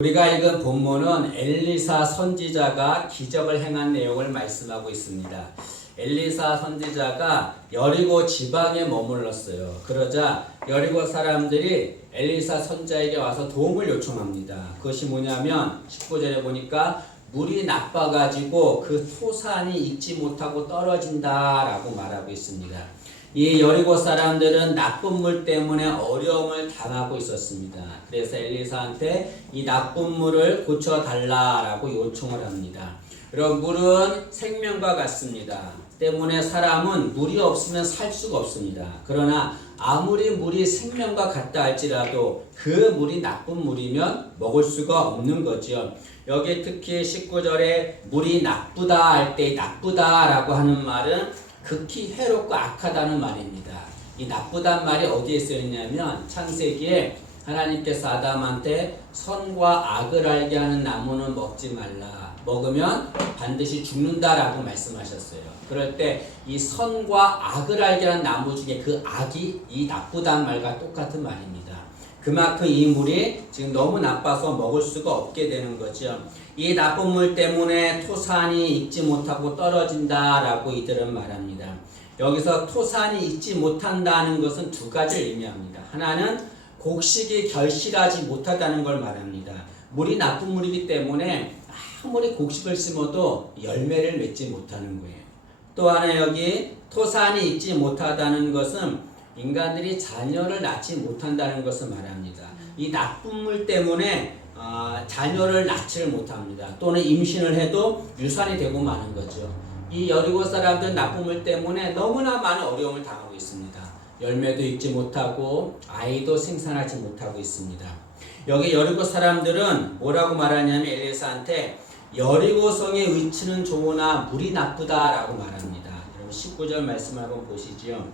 우리가 읽은 본문은 엘리사 선지자가 기적을 행한 내용을 말씀하고 있습니다. 엘리사 선지자가 여리고 지방에 머물렀어요. 그러자 여리고 사람들이 엘리사 선지자에게 와서 도움을 요청합니다. 그것이 뭐냐면 19절에 보니까 물이 나빠가지고 그 토산이 익지 못하고 떨어진다라고 말하고 있습니다. 이 여리고 사람들은 나쁜 물 때문에 어려움을 당하고 있었습니다. 그래서 엘리사한테 이 나쁜 물을 고쳐달라라고 요청을 합니다. 여러분, 물은 생명과 같습니다. 때문에 사람은 물이 없으면 살 수가 없습니다. 그러나 아무리 물이 생명과 같다 할지라도 그 물이 나쁜 물이면 먹을 수가 없는 거죠. 여기 특히 19절에 물이 나쁘다 할 때 나쁘다라고 하는 말은 극히 해롭고 악하다는 말입니다. 이 나쁘단 말이 어디에 쓰였냐면 창세기에 하나님께서 아담한테 선과 악을 알게 하는 나무는 먹지 말라. 먹으면 반드시 죽는다라고 말씀하셨어요. 그럴 때 이 선과 악을 알게 하는 나무 중에 그 악이 이 나쁘단 말과 똑같은 말입니다. 그만큼 이 물이 지금 너무 나빠서 먹을 수가 없게 되는 거죠. 이 나쁜 물 때문에 토산이 익지 못하고 떨어진다라고 이들은 말합니다. 여기서 토산이 익지 못한다는 것은 두 가지를 의미합니다. 하나는 곡식이 결실하지 못하다는 걸 말합니다. 물이 나쁜 물이기 때문에 아무리 곡식을 심어도 열매를 맺지 못하는 거예요. 또 하나 여기 토산이 익지 못하다는 것은 인간들이 자녀를 낳지 못한다는 것을 말합니다. 이 나쁜 물 때문에 자녀를 낳지를 못합니다. 또는 임신을 해도 유산이 되고 마는 거죠. 이 여리고 사람들은 나쁜 물 때문에 너무나 많은 어려움을 당하고 있습니다. 열매도 익지 못하고 아이도 생산하지 못하고 있습니다. 여기 여리고 사람들은 뭐라고 말하냐면 엘리사한테 여리고성의 위치는 좋으나 물이 나쁘다라고 말합니다. 여러분 19절 말씀을 한번 보시죠.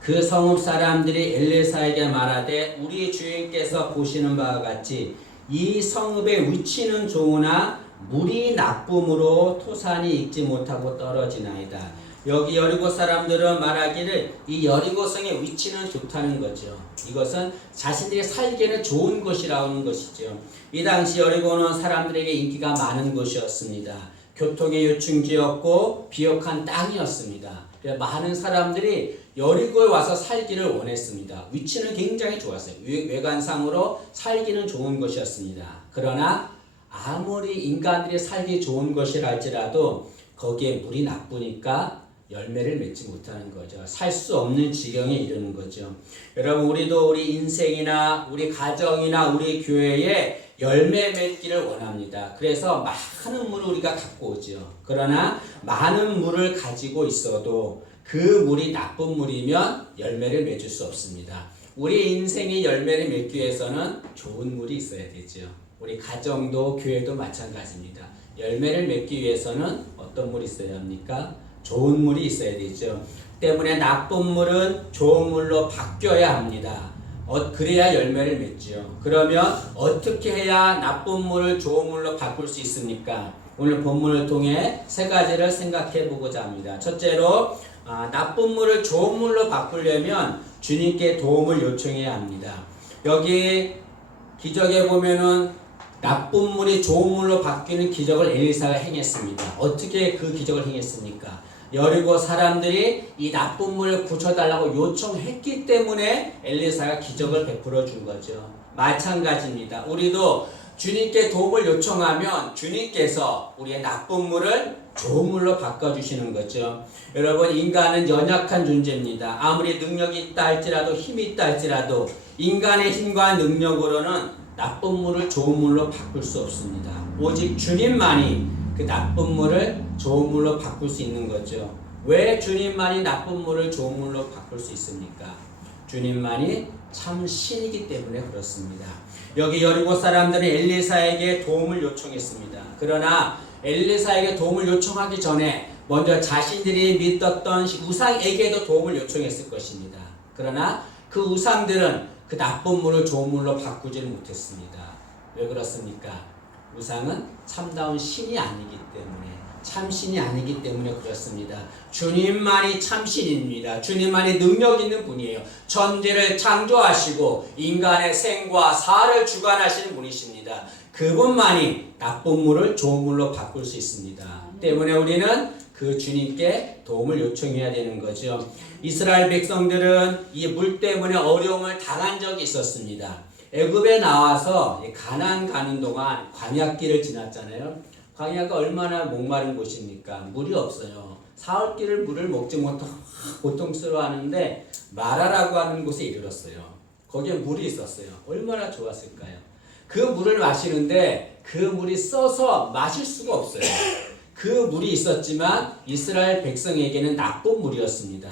그 성읍 사람들이 엘리사에게 말하되 우리 주인께서 보시는 바와 같이 이 성읍의 위치는 좋으나 물이 나쁨으로 토산이 익지 못하고 떨어지나이다. 여기 여리고 사람들은 말하기를 이 여리고성의 위치는 좋다는 거죠. 이것은 자신들이 살기에는 좋은 곳이라는 것이죠. 이 당시 여리고는 사람들에게 인기가 많은 곳이었습니다. 교통의 요충지였고 비옥한 땅이었습니다. 많은 사람들이 여리고에 와서 살기를 원했습니다. 위치는 굉장히 좋았어요. 외관상으로 살기는 좋은 것이었습니다. 그러나 아무리 인간들이 살기 좋은 것이라 할지라도 거기에 물이 나쁘니까 열매를 맺지 못하는 거죠. 살 수 없는 지경에 이르는 거죠. 여러분, 우리도 우리 인생이나 우리 가정이나 우리 교회에 열매 맺기를 원합니다. 그래서 많은 물을 우리가 갖고 오죠. 그러나 많은 물을 가지고 있어도 그 물이 나쁜 물이면 열매를 맺을 수 없습니다. 우리 인생의 열매를 맺기 위해서는 좋은 물이 있어야 되죠. 우리 가정도 교회도 마찬가지입니다. 열매를 맺기 위해서는 어떤 물이 있어야 합니까? 좋은 물이 있어야 되죠. 때문에 나쁜 물은 좋은 물로 바뀌어야 합니다. 그래야 열매를 맺죠. 그러면 어떻게 해야 나쁜 물을 좋은 물로 바꿀 수 있습니까? 오늘 본문을 통해 세 가지를 생각해 보고자 합니다. 첫째로 나쁜 물을 좋은 물로 바꾸려면 주님께 도움을 요청해야 합니다. 여기 기적에 보면은 나쁜 물이 좋은 물로 바뀌는 기적을 엘리사가 행했습니다. 어떻게 그 기적을 행했습니까? 여리고 사람들이 이 나쁜 물을 고쳐달라고 요청했기 때문에 엘리사가 기적을 베풀어 준 거죠. 마찬가지입니다. 우리도 주님께 도움을 요청하면 주님께서 우리의 나쁜 물을 좋은 물로 바꿔주시는 거죠. 여러분, 인간은 연약한 존재입니다. 아무리 능력이 있다 할지라도 힘이 있다 할지라도 인간의 힘과 능력으로는 나쁜 물을 좋은 물로 바꿀 수 없습니다. 오직 주님만이 그 나쁜 물을 좋은 물로 바꿀 수 있는 거죠. 왜 주님만이 나쁜 물을 좋은 물로 바꿀 수 있습니까? 주님만이 참 신이기 때문에 그렇습니다. 여기 여리고 사람들은 엘리사에게 도움을 요청했습니다. 그러나 엘리사에게 도움을 요청하기 전에 먼저 자신들이 믿었던 우상에게도 도움을 요청했을 것입니다. 그러나 그 우상들은 그 나쁜 물을 좋은 물로 바꾸지를 못했습니다. 왜 그렇습니까? 우상은 참다운 신이 아니기 때문에, 참신이 아니기 때문에 그렇습니다. 주님만이 참신입니다. 주님만이 능력 있는 분이에요. 천지를 창조하시고 인간의 생과 사를 주관하시는 분이십니다. 그분만이 나쁜 물을 좋은 물로 바꿀 수 있습니다. 때문에 우리는 그 주님께 도움을 요청해야 되는 거죠. 이스라엘 백성들은 이 물 때문에 어려움을 당한 적이 있었습니다. 애굽에 나와서 가나안 가는 동안 광야길을 지났잖아요. 광야가 얼마나 목마른 곳입니까? 물이 없어요. 사흘길을 물을 먹지 못하고 고통스러워하는데 마라라고 하는 곳에 이르렀어요. 거기에 물이 있었어요. 얼마나 좋았을까요? 그 물을 마시는데 그 물이 써서 마실 수가 없어요. 그 물이 있었지만 이스라엘 백성에게는 나쁜 물이었습니다.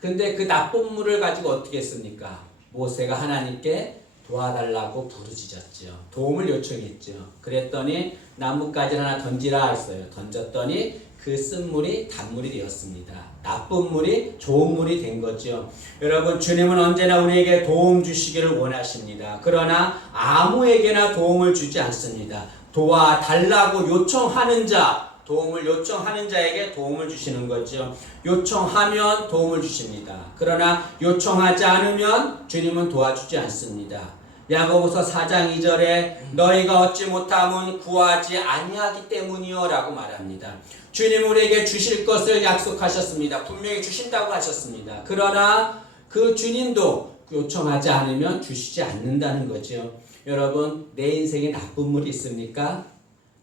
근데 그 나쁜 물을 가지고 어떻게 했습니까? 모세가 하나님께 도와달라고 부르짖었죠. 도움을 요청했죠. 그랬더니 나뭇가지 하나 던지라 했어요. 던졌더니 그 쓴 물이 단물이 되었습니다. 나쁜 물이 좋은 물이 된 거죠. 여러분, 주님은 언제나 우리에게 도움 주시기를 원하십니다. 그러나 아무에게나 도움을 주지 않습니다. 도와달라고 요청하는 자, 도움을 요청하는 자에게 도움을 주시는 거죠. 요청하면 도움을 주십니다. 그러나 요청하지 않으면 주님은 도와주지 않습니다. 야고보서 4장 2절에 너희가 얻지 못함은 구하지 아니하기 때문이요 라고 말합니다. 주님 우리에게 주실 것을 약속하셨습니다. 분명히 주신다고 하셨습니다. 그러나 그 주님도 요청하지 않으면 주시지 않는다는 거죠. 여러분, 내 인생에 나쁜 물이 있습니까?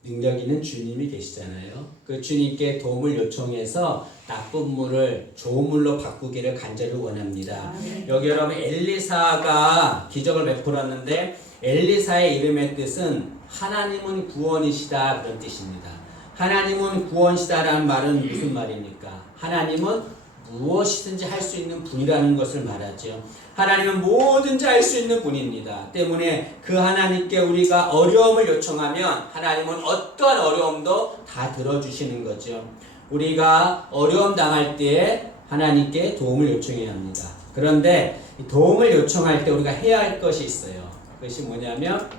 능력 있는 주님이 계시잖아요. 그 주님께 도움을 요청해서 나쁜 물을 좋은 물로 바꾸기를 간절히 원합니다. 여기 여러분, 엘리사가 기적을 베풀었는데 엘리사의 이름의 뜻은 하나님은 구원이시다, 그런 뜻입니다. 하나님은 구원이시다라는 말은 무슨 말입니까? 하나님은 무엇이든지 할 수 있는 분이라는 것을 말하죠. 하나님은 뭐든지 할 수 있는 분입니다. 때문에 그 하나님께 우리가 어려움을 요청하면 하나님은 어떠한 어려움도 다 들어주시는 거죠. 우리가 어려움 당할 때 하나님께 도움을 요청해야 합니다. 그런데 도움을 요청할 때 우리가 해야 할 것이 있어요. 그것이 뭐냐면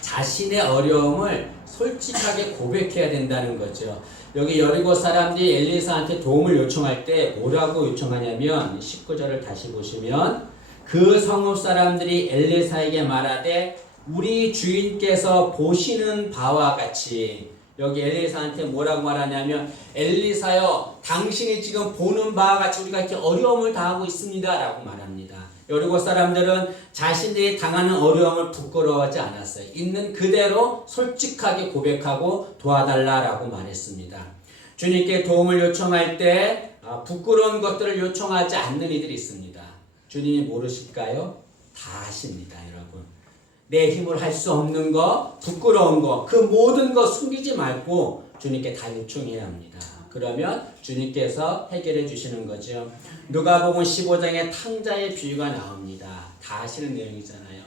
자신의 어려움을 솔직하게 고백해야 된다는 거죠. 여기 여리고 사람들이 엘리사한테 도움을 요청할 때 뭐라고 요청하냐면 19절을 다시 보시면 그 성읍 사람들이 엘리사에게 말하되 우리 주인께서 보시는 바와 같이, 여기 엘리사한테 뭐라고 말하냐면 엘리사여 당신이 지금 보는 바와 같이 우리가 이렇게 어려움을 당하고 있습니다 라고 말합니다. 여리고 사람들은 자신들이 당하는 어려움을 부끄러워하지 않았어요. 있는 그대로 솔직하게 고백하고 도와달라라고 말했습니다. 주님께 도움을 요청할 때 부끄러운 것들을 요청하지 않는 이들이 있습니다. 주님이 모르실까요? 다 아십니다, 여러분. 내 힘으로 할 수 없는 거, 부끄러운 거, 그 모든 거 숨기지 말고 주님께 다 요청해야 합니다. 그러면 주님께서 해결해 주시는 거죠. 누가복음 15장에 탕자의 비유가 나옵니다. 다 아시는 내용이잖아요.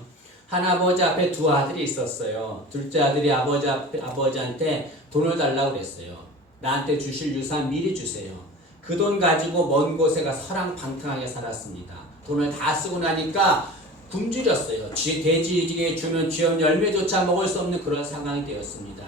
한 아버지 앞에 두 아들이 있었어요. 둘째 아들이 아버지한테 돈을 달라고 그랬어요. 나한테 주실 유산 미리 주세요. 그 돈 가지고 먼 곳에 가서 허랑방탕하게 살았습니다. 돈을 다 쓰고 나니까 굶주렸어요. 돼지에게 주는 쥐염 열매조차 먹을 수 없는 그런 상황이 되었습니다.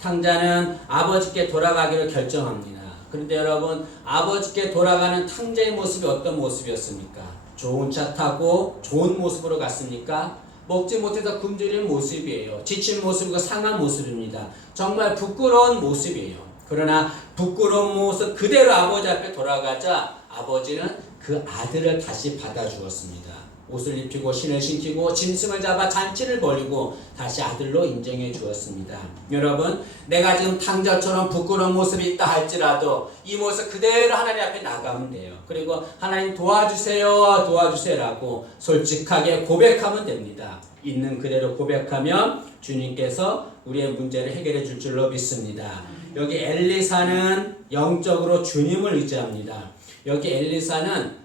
탕자는 아버지께 돌아가기로 결정합니다. 그런데 여러분, 아버지께 돌아가는 탕자의 모습이 어떤 모습이었습니까? 좋은 차 타고 좋은 모습으로 갔습니까? 먹지 못해서 굶주린 모습이에요. 지친 모습이고 상한 모습입니다. 정말 부끄러운 모습이에요. 그러나 부끄러운 모습 그대로 아버지 앞에 돌아가자 아버지는 그 아들을 다시 받아주었습니다. 옷을 입히고 신을 신기고 짐승을 잡아 잔치를 벌이고 다시 아들로 인정해 주었습니다. 여러분, 내가 지금 탕자처럼 부끄러운 모습이 있다 할지라도 이 모습 그대로 하나님 앞에 나가면 돼요. 그리고 하나님 도와주세요, 도와주세요라고 솔직하게 고백하면 됩니다. 있는 그대로 고백하면 주님께서 우리의 문제를 해결해 줄 줄로 믿습니다. 여기 엘리사는 영적으로 주님을 의지합니다. 여기 엘리사는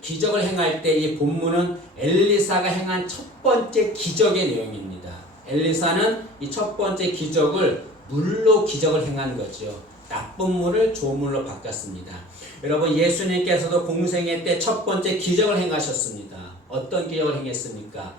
기적을 행할 때 이 본문은 엘리사가 행한 첫 번째 기적의 내용입니다. 엘리사는 이 첫 번째 기적을 물로 기적을 행한 거죠. 나쁜 물을 좋은 물로 바꿨습니다. 여러분, 예수님께서도 공생애 때 첫 번째 기적을 행하셨습니다. 어떤 기적을 행했습니까?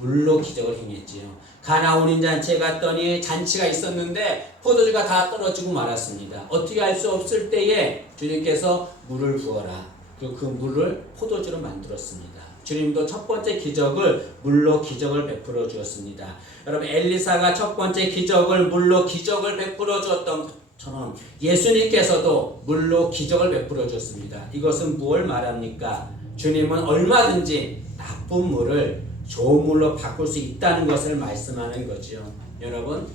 물로 기적을 행했지요. 가나 혼인 잔치에 갔더니 잔치가 있었는데 포도주가 다 떨어지고 말았습니다. 어떻게 할 수 없을 때에 주님께서 물을 부어라. 그 물을 포도주로 만들었습니다. 주님도 첫 번째 기적을 물로 기적을 베풀어 주었습니다. 여러분 엘리사가 첫 번째 기적을 물로 기적을 베풀어 주었던 것처럼 예수님께서도 물로 기적을 베풀어 주었습니다. 이것은 무엇을 말합니까? 주님은 얼마든지 나쁜 물을 좋은 물로 바꿀 수 있다는 것을 말씀하는 거죠. 여러분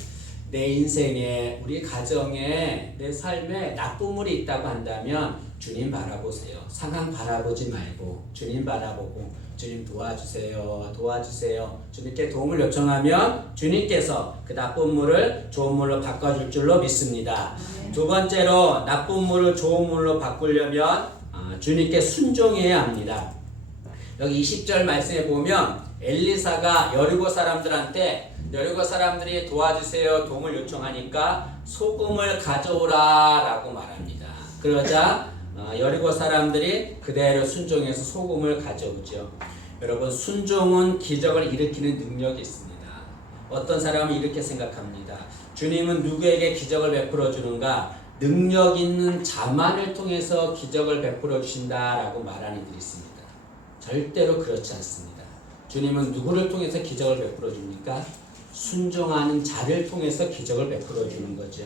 내 인생에 우리 가정에 내 삶에 나쁜 물이 있다고 한다면 주님 바라보세요. 상황 바라보지 말고 주님 바라보고 주님 도와주세요. 도와주세요. 주님께 도움을 요청하면 주님께서 그 나쁜 물을 좋은 물로 바꿔줄 줄로 믿습니다. 두 번째로 나쁜 물을 좋은 물로 바꾸려면 주님께 순종해야 합니다. 여기 20절 말씀에 보면 엘리사가 여리고 사람들이 도와주세요 도움을 요청하니까 소금을 가져오라 라고 말합니다. 그러자 여리고 사람들이 그대로 순종해서 소금을 가져오죠. 여러분 순종은 기적을 일으키는 능력이 있습니다. 어떤 사람은 이렇게 생각합니다. 주님은 누구에게 기적을 베풀어 주는가? 능력 있는 자만을 통해서 기적을 베풀어 주신다라고 말하는 이들이 있습니다. 절대로 그렇지 않습니다. 주님은 누구를 통해서 기적을 베풀어 줍니까? 순종하는 자를 통해서 기적을 베풀어 주는 거죠.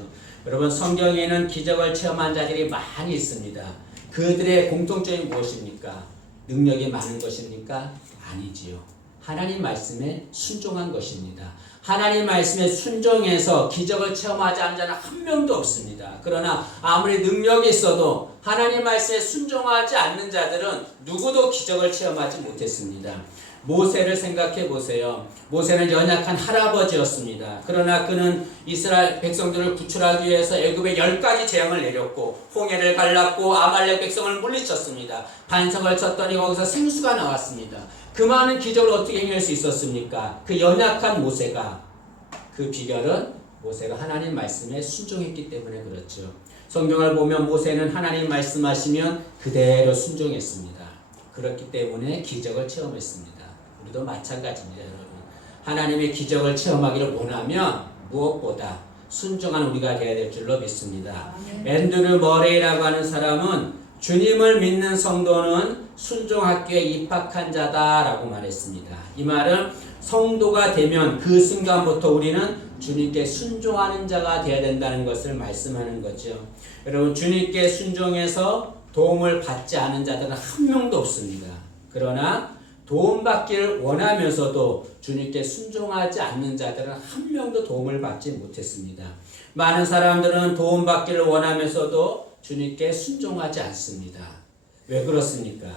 여러분 성경에는 기적을 체험한 자들이 많이 있습니다. 그들의 공통점이 무엇입니까? 능력이 많은 것입니까? 아니지요. 하나님 말씀에 순종한 것입니다. 하나님 말씀에 순종해서 기적을 체험하지 않은 자는 한 명도 없습니다. 그러나 아무리 능력이 있어도 하나님 말씀에 순종하지 않는 자들은 누구도 기적을 체험하지 못했습니다. 모세를 생각해 보세요. 모세는 연약한 할아버지였습니다. 그러나 그는 이스라엘 백성들을 구출하기 위해서 애굽에 10가지 재앙을 내렸고 홍해를 갈랐고 아말렉 백성을 물리쳤습니다. 반석을 쳤더니 거기서 생수가 나왔습니다. 그 많은 기적을 어떻게 행할 수 있었습니까? 그 연약한 모세가, 그 비결은 모세가 하나님 말씀에 순종했기 때문에 그렇죠. 성경을 보면 모세는 하나님 말씀하시면 그대로 순종했습니다. 그렇기 때문에 기적을 체험했습니다. 우리도 마찬가지입니다, 여러분. 하나님의 기적을 체험하기를 원하면 무엇보다 순종한 우리가 되어야 될 줄로 믿습니다. 앤드류 머레이라고 하는 사람은 주님을 믿는 성도는 순종학교에 입학한 자다라고 말했습니다. 이 말은 성도가 되면 그 순간부터 우리는 주님께 순종하는 자가 되어야 된다는 것을 말씀하는 거죠. 여러분 주님께 순종해서 도움을 받지 않은 자들은 한 명도 없습니다. 그러나 도움받기를 원하면서도 주님께 순종하지 않는 자들은 한 명도 도움을 받지 못했습니다. 많은 사람들은 도움받기를 원하면서도 주님께 순종하지 않습니다. 왜 그렇습니까?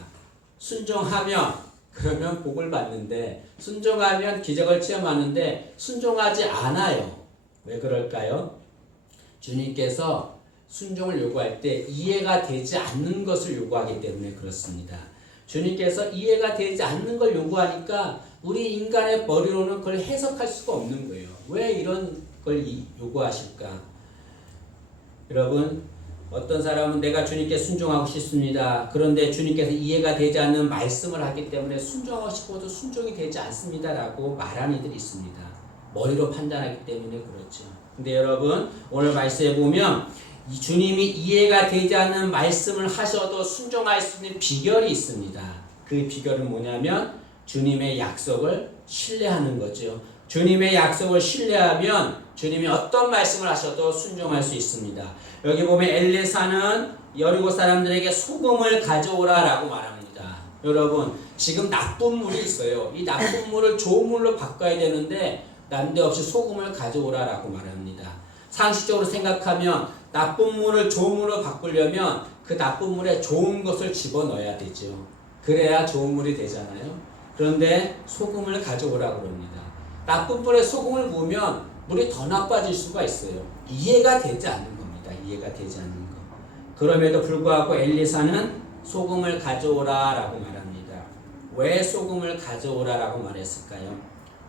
순종하면 그러면 복을 받는데 순종하면 기적을 체험하는데 순종하지 않아요. 왜 그럴까요? 주님께서 순종을 요구할 때 이해가 되지 않는 것을 요구하기 때문에 그렇습니다. 주님께서 이해가 되지 않는 걸 요구하니까 우리 인간의 머리로는 그걸 해석할 수가 없는 거예요. 왜 이런 걸 요구하실까? 여러분 어떤 사람은 내가 주님께 순종하고 싶습니다. 그런데 주님께서 이해가 되지 않는 말씀을 하기 때문에 순종하고 싶어도 순종이 되지 않습니다 라고 말하는 이들이 있습니다. 머리로 판단하기 때문에 그렇죠. 근데 여러분 오늘 말씀에 보면 주님이 이해가 되지 않는 말씀을 하셔도 순종할 수 있는 비결이 있습니다. 그 비결은 뭐냐면 주님의 약속을 신뢰하는 거죠. 주님의 약속을 신뢰하면 주님이 어떤 말씀을 하셔도 순종할 수 있습니다. 여기 보면 엘리사는 여리고 사람들에게 소금을 가져오라 라고 말합니다. 여러분 지금 나쁜 물이 있어요. 이 나쁜 물을 좋은 물로 바꿔야 되는데 난데없이 소금을 가져오라 라고 말합니다. 상식적으로 생각하면 나쁜 물을 좋은 물로 바꾸려면 그 나쁜 물에 좋은 것을 집어넣어야 되죠. 그래야 좋은 물이 되잖아요. 그런데 소금을 가져오라고 합니다. 나쁜 물에 소금을 부으면 물이 더 나빠질 수가 있어요. 이해가 되지 않는 겁니다. 이해가 되지 않는 것. 그럼에도 불구하고 엘리사는 소금을 가져오라 라고 말합니다. 왜 소금을 가져오라 라고 말했을까요?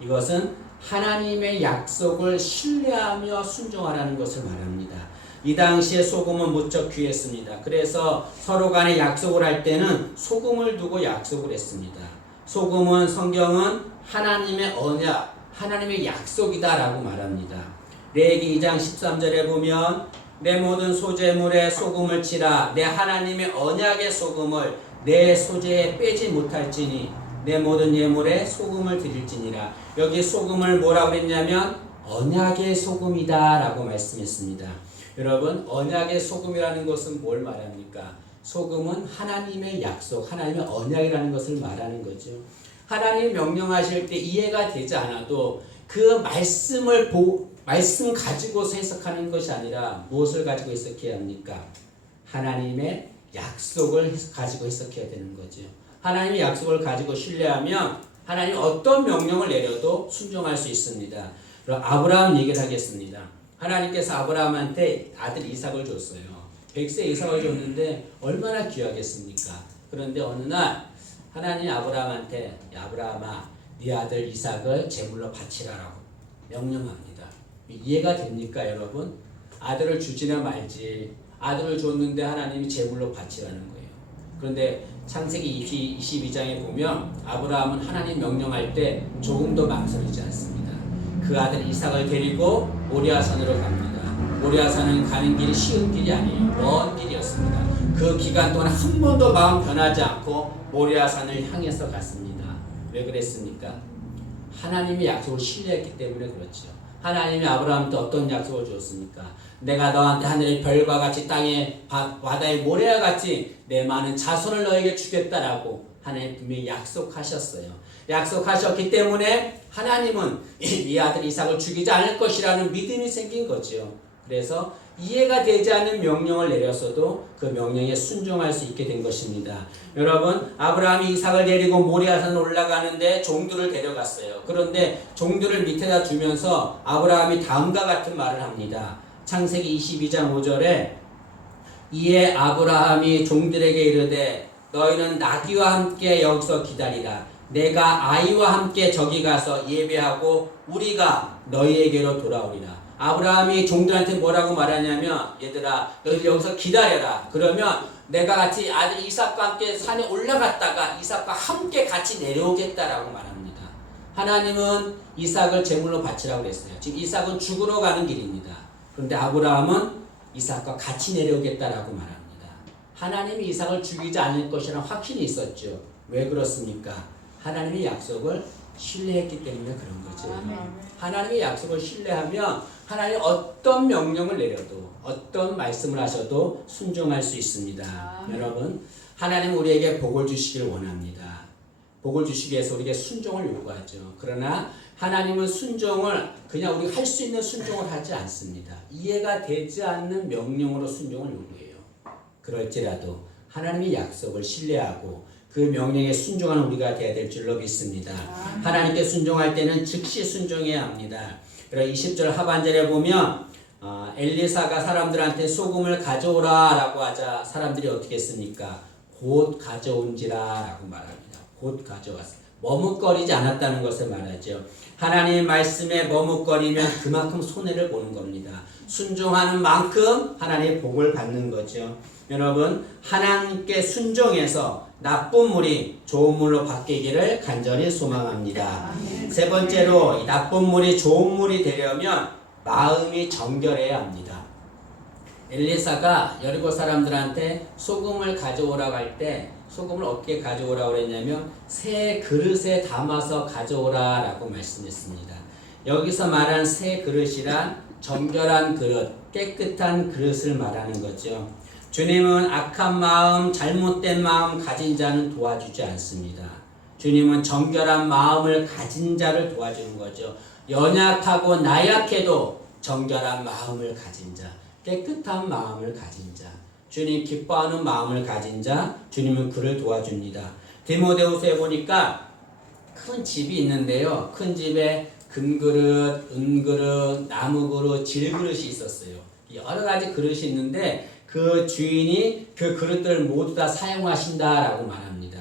이것은 하나님의 약속을 신뢰하며 순종하라는 것을 말합니다. 이 당시에 소금은 무척 귀했습니다. 그래서 서로 간에 약속을 할 때는 소금을 두고 약속을 했습니다. 소금은 성경은 하나님의 언약, 하나님의 약속이다라고 말합니다. 레위기 2장 13절에 보면 내 모든 소재물에 소금을 치라. 내 하나님의 언약의 소금을 내 소재에 빼지 못할지니 내 모든 예물에 소금을 드릴지니라. 여기 소금을 뭐라고 그랬냐면 언약의 소금이다 라고 말씀했습니다. 여러분, 언약의 소금이라는 것은 뭘 말합니까? 소금은 하나님의 약속, 하나님의 언약이라는 것을 말하는 거죠. 하나님이 명령하실 때 이해가 되지 않아도 그 말씀 가지고서 해석하는 것이 아니라 무엇을 가지고 해석해야 합니까? 하나님의 약속을 가지고 해석해야 되는 거죠. 하나님의 약속을 가지고 신뢰하면 하나님 어떤 명령을 내려도 순종할 수 있습니다. 그럼 아브라함 얘기를 하겠습니다. 하나님께서 아브라함한테 아들 이삭을 줬어요. 100세 이삭을 줬는데 얼마나 귀하겠습니까? 그런데 어느 날 하나님이 아브라함한테 아브라함아 네 아들 이삭을 제물로 바치라라고 명령합니다. 이해가 됩니까 여러분? 아들을 주지나 말지 아들을 줬는데 하나님이 제물로 바치라는 거예요. 그런데 창세기 22장에 보면 아브라함은 하나님 명령할 때 조금도 망설이지 않습니다. 그 아들 이삭을 데리고 모리아산으로 갑니다. 모리아산은 가는 길이 쉬운 길이 아니에요. 먼 길이었습니다. 그 기간 동안 한 번도 마음 변하지 않고 모리아산을 향해서 갔습니다. 왜 그랬습니까? 하나님의 약속을 신뢰했기 때문에 그렇죠. 하나님이 아브라함한테 어떤 약속을 주었습니까? 내가 너한테 하늘의 별과 같이 땅의 바다의 모래와 같이 내 많은 자손을 너에게 주겠다라고 하나님 분명히 약속하셨어요. 약속하셨기 때문에 하나님은 이 아들 이삭을 죽이지 않을 것이라는 믿음이 생긴 거죠. 그래서 이해가 되지 않는 명령을 내렸어도 그 명령에 순종할 수 있게 된 것입니다. 여러분, 아브라함이 이삭을 데리고 모리아산 올라가는데 종들을 데려갔어요. 그런데 종들을 밑에다 두면서 아브라함이 다음과 같은 말을 합니다. 창세기 22장 5절에 이에 아브라함이 종들에게 이르되 너희는 나귀와 함께 여기서 기다리라. 내가 아이와 함께 저기 가서 예배하고 우리가 너희에게로 돌아오리라. 아브라함이 종들한테 뭐라고 말하냐면 얘들아 너희들 여기서 기다려라. 그러면 내가 같이 아들 이삭과 함께 산에 올라갔다가 이삭과 함께 같이 내려오겠다라고 말합니다. 하나님은 이삭을 제물로 바치라고 그랬어요. 지금 이삭은 죽으러 가는 길입니다. 그런데 아브라함은 이삭과 같이 내려오겠다라고 말합니다. 하나님이 이삭을 죽이지 않을 것이라는 확신이 있었죠. 왜 그렇습니까? 하나님의 약속을 신뢰했기 때문에 그런 거죠. 하나님의 약속을 신뢰하면 하나님 어떤 명령을 내려도 어떤 말씀을 하셔도 순종할 수 있습니다. 여러분, 하나님 우리에게 복을 주시길 원합니다. 복을 주시기 위해서 우리에게 순종을 요구하죠. 그러나 하나님은 순종을 그냥 우리가 할 수 있는 순종을 하지 않습니다. 이해가 되지 않는 명령으로 순종을 요구해요. 그럴지라도 하나님의 약속을 신뢰하고 그 명령에 순종하는 우리가 되어야 될 줄로 믿습니다. 하나님께 순종할 때는 즉시 순종해야 합니다. 그리고 20절 하반절에 보면 엘리사가 사람들한테 소금을 가져오라 라고 하자 사람들이 어떻게 했습니까? 곧 가져온지라 라고 말합니다. 곧 가져왔어요. 머뭇거리지 않았다는 것을 말하죠. 하나님의 말씀에 머뭇거리면 그만큼 손해를 보는 겁니다. 순종하는 만큼 하나님의 복을 받는 거죠. 여러분, 하나님께 순종해서 나쁜 물이 좋은 물로 바뀌기를 간절히 소망합니다. 세 번째로 이 나쁜 물이 좋은 물이 되려면 마음이 정결해야 합니다. 엘리사가 여리고 사람들한테 소금을 가져오라고 할 때 소금을 어떻게 가져오라고 그랬냐면 새 그릇에 담아서 가져오라 라고 말씀했습니다. 여기서 말한 새 그릇이란 정결한 그릇, 깨끗한 그릇을 말하는 거죠. 주님은 악한 마음, 잘못된 마음 가진 자는 도와주지 않습니다. 주님은 정결한 마음을 가진 자를 도와주는 거죠. 연약하고 나약해도 정결한 마음을 가진 자, 깨끗한 마음을 가진 자, 주님 기뻐하는 마음을 가진 자, 주님은 그를 도와줍니다. 디모데후서에 보니까 큰 집이 있는데요. 큰 집에 금그릇, 은그릇, 나무그릇, 질그릇이 있었어요. 여러 가지 그릇이 있는데 그 주인이 그 그릇들을 모두 다 사용하신다라고 말합니다.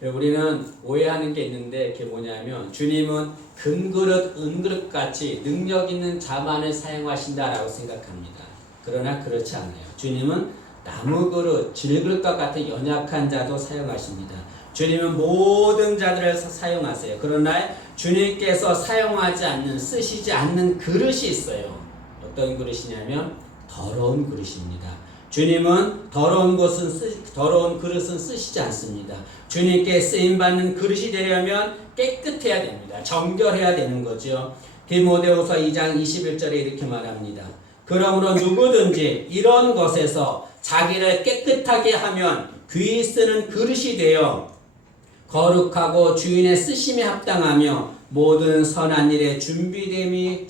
우리는 오해하는 게 있는데 그게 뭐냐면 주님은 금그릇, 은그릇 같이 능력 있는 자만을 사용하신다라고 생각합니다. 그러나 그렇지 않아요. 주님은 나무그릇, 질그릇과 같은 연약한 자도 사용하십니다. 주님은 모든 자들을 사용하세요. 그러나 주님께서 사용하지 않는, 쓰시지 않는 그릇이 있어요. 어떤 그릇이냐면 더러운 그릇입니다. 주님은 더러운 그릇은 쓰시지 않습니다. 주님께 쓰임받는 그릇이 되려면 깨끗해야 됩니다. 정결해야 되는 거죠. 디모데후서 2장 21절에 이렇게 말합니다. 그러므로 누구든지 이런 것에서 자기를 깨끗하게 하면 귀히 쓰는 그릇이 되어 거룩하고 주인의 쓰심에 합당하며 모든 선한 일에 준비함이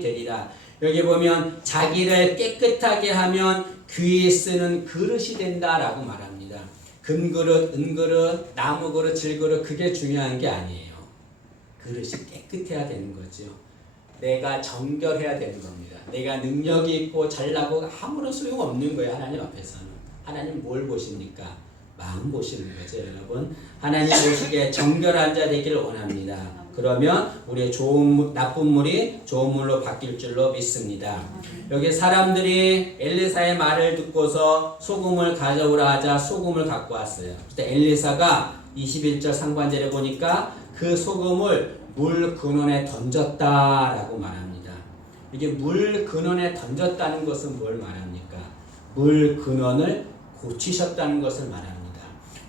되리라. 여기 보면 자기를 깨끗하게 하면 귀히 쓰는 그릇이 된다라고 말합니다. 금그릇, 은그릇, 나무그릇, 질그릇 그게 중요한 게 아니에요. 그릇이 깨끗해야 되는 거죠. 내가 정결해야 되는 겁니다. 내가 능력이 있고 잘나고 아무런 소용없는 거예요. 하나님 앞에서는. 하나님 뭘 보십니까? 마음 보시는 거죠, 여러분. 하나님 보시기에 정결한 자 되기를 원합니다. 그러면 우리의 나쁜 물이 좋은 물로 바뀔 줄로 믿습니다. 여기 사람들이 엘리사의 말을 듣고서 소금을 가져오라 하자 소금을 갖고 왔어요. 그때 엘리사가 21절 상반절에 보니까 그 소금을 물 근원에 던졌다라고 말합니다. 이게 물 근원에 던졌다는 것은 뭘 말합니까? 물 근원을 고치셨다는 것을 말합니다.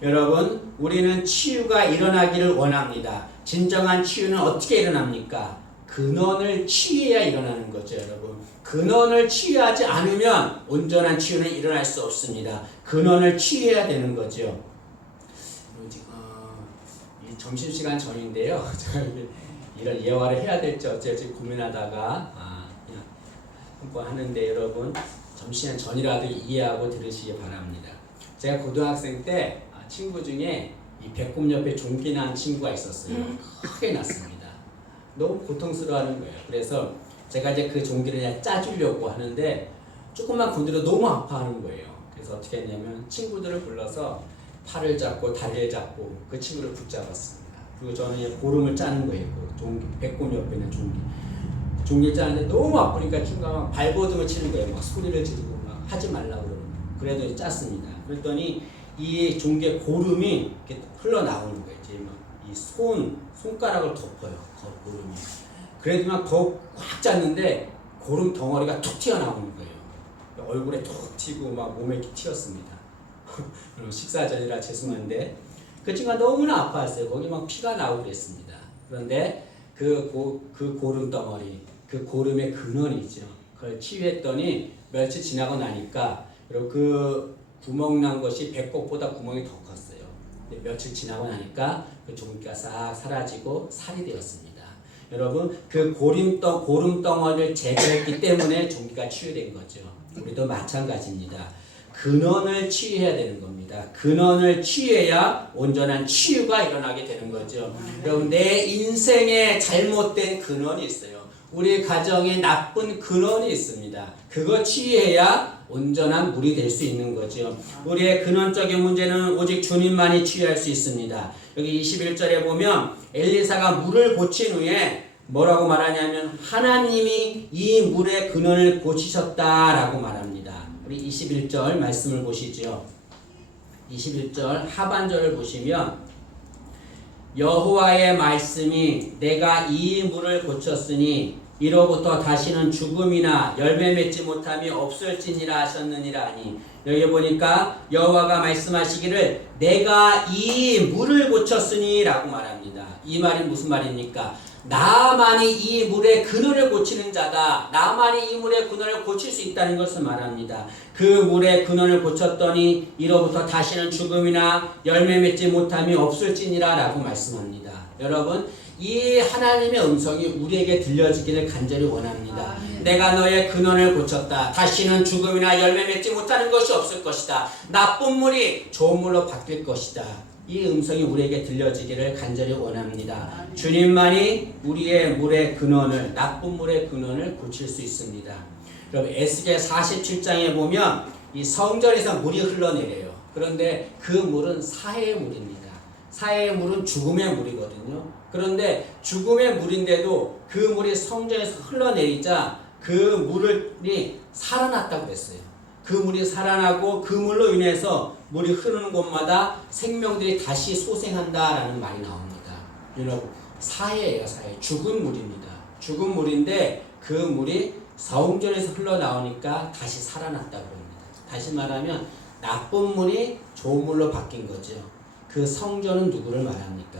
여러분, 우리는 치유가 일어나기를 원합니다. 진정한 치유는 어떻게 일어납니까? 근원을 치유해야 일어나는 거죠, 여러분. 근원을 치유하지 않으면 온전한 치유는 일어날 수 없습니다. 근원을 치유해야 되는 거죠. 이 점심시간 전인데요. 이런 예화를 해야 될지 어쩔지 고민하다가 그냥 한번 하는데 여러분 점심시간 전이라도 이해하고 들으시기 바랍니다. 제가 고등학생 때 친구 중에 이 배꼽 옆에 종기 난 친구가 있었어요. 크게 났습니다. 너무 고통스러워하는 거예요. 그래서 제가 이제 그 종기를 그냥 짜주려고 하는데 조금만 건드려 너무 아파하는 거예요. 그래서 어떻게 했냐면 친구들을 불러서 팔을 잡고 다리를 잡고 그 친구를 붙잡았습니다. 그리고 저는 이제 고름을 짜는 거예요. 그 종기, 배꼽 옆에 있는 종기를 짜는데 너무 아프니까 친구가 막 발버둥을 치는 거예요. 막 소리를 지르고 막 하지 말라고 그러고. 그래도 짰습니다. 그랬더니 이 종기의 고름이 이렇게 흘러나오는 거예요. 이제 막 이 손가락을 덮어요. 고름이. 그래도 막 더 꽉 짰는데 고름 덩어리가 툭 튀어나오는 거예요. 얼굴에 툭 튀고 막 몸에 이렇게 튀었습니다. 식사 전이라 죄송한데 그 친구가 너무나 아파했어요. 거기 막 피가 나오고 그랬습니다. 그런데 그 고름 덩어리, 그 고름의 근원이죠. 그걸 치유했더니 며칠 지나고 나니까 그 구멍 난 것이 배꼽보다 구멍이 더 컸어요. 근데 며칠 지나고 나니까 그 종기가 싹 사라지고 살이 되었습니다. 여러분, 그 고름 덩어리를 제거했기 때문에 종기가 치유된 거죠. 우리도 마찬가지입니다. 근원을 치유해야 되는 겁니다. 근원을 치유해야 온전한 치유가 일어나게 되는 거죠. 여러분, 내 인생에 잘못된 근원이 있어요. 우리 가정에 나쁜 근원이 있습니다. 그거 치유해야 온전한 물이 될 수 있는 거죠. 우리의 근원적인 문제는 오직 주님만이 치유할 수 있습니다. 여기 21절에 보면 엘리사가 물을 고친 후에 뭐라고 말하냐면 하나님이 이 물의 근원을 고치셨다라고 말합니다. 우리 21절 말씀을 보시죠. 21절 하반절을 보시면 여호와의 말씀이 내가 이 물을 고쳤으니 이로부터 다시는 죽음이나 열매 맺지 못함이 없을지니라 하셨느니라 하니 여기 보니까 여호와가 말씀하시기를 내가 이 물을 고쳤으니 라고 말합니다. 이 말이 무슨 말입니까? 나만이 이 물의 근원을 고치는 자다. 나만이 이 물의 근원을 고칠 수 있다는 것을 말합니다. 그 물의 근원을 고쳤더니 이로부터 다시는 죽음이나 열매 맺지 못함이 없을지니라 라고 말씀합니다. 여러분, 이 하나님의 음성이 우리에게 들려지기를 간절히 원합니다. 내가 너의 근원을 고쳤다. 다시는 죽음이나 열매 맺지 못하는 것이 없을 것이다. 나쁜 물이 좋은 물로 바뀔 것이다. 이 음성이 우리에게 들려지기를 간절히 원합니다. 주님만이 우리의 물의 근원을, 나쁜 물의 근원을 고칠 수 있습니다. 여러분, 에스겔 47장에 보면 이 성전에서 물이 흘러내려요. 그런데 그 물은 사해의 물입니다. 사해의 물은 죽음의 물이거든요. 그런데 죽음의 물인데도 그 물이 성전에서 흘러내리자 그 물이 살아났다고 그랬어요. 그 물이 살아나고 그 물로 인해서 물이 흐르는 곳마다 생명들이 다시 소생한다라는 말이 나옵니다. 여러분, 사해예요, 사해. 죽은 물입니다. 죽은 물인데 그 물이 성전에서 흘러나오니까 다시 살아났다고 합니다. 다시 말하면 나쁜 물이 좋은 물로 바뀐 거죠. 그 성전은 누구를 말합니까?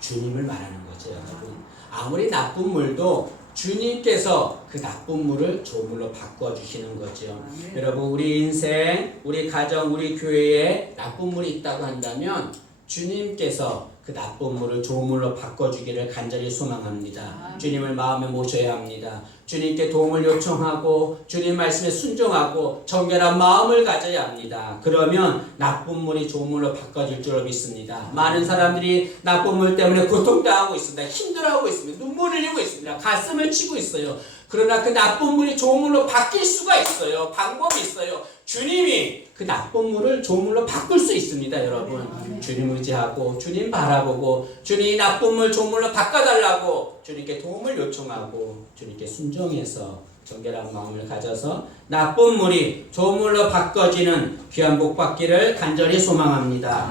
주님을 말하는 거죠, 여러분. 아무리 나쁜 물도 주님께서 그 나쁜 물을 좋은 물로 바꿔주시는 거죠. 여러분, 우리 인생, 우리 가정, 우리 교회에 나쁜 물이 있다고 한다면 주님께서 그 나쁜 물을 좋은 물로 바꿔주기를 간절히 소망합니다. 주님을 마음에 모셔야 합니다. 주님께 도움을 요청하고 주님 말씀에 순종하고 정결한 마음을 가져야 합니다. 그러면 나쁜 물이 좋은 물로 바꿔질 줄로 믿습니다. 많은 사람들이 나쁜 물 때문에 고통당하고 있습니다. 힘들어하고 있습니다. 눈물을 흘리고 있습니다. 가슴을 치고 있어요. 그러나 그 나쁜 물이 좋은 물로 바뀔 수가 있어요. 방법이 있어요. 주님이 그 나쁜 물을 좋은 물로 바꿀 수 있습니다, 여러분. 주님 의지하고 주님 바라보고 주님이 나쁜 물 좋은 물로 바꿔달라고 주님께 도움을 요청하고 주님께 순종해서 정결한 마음을 가져서 나쁜 물이 좋은 물로 바꿔지는 귀한 복 받기를 간절히 소망합니다.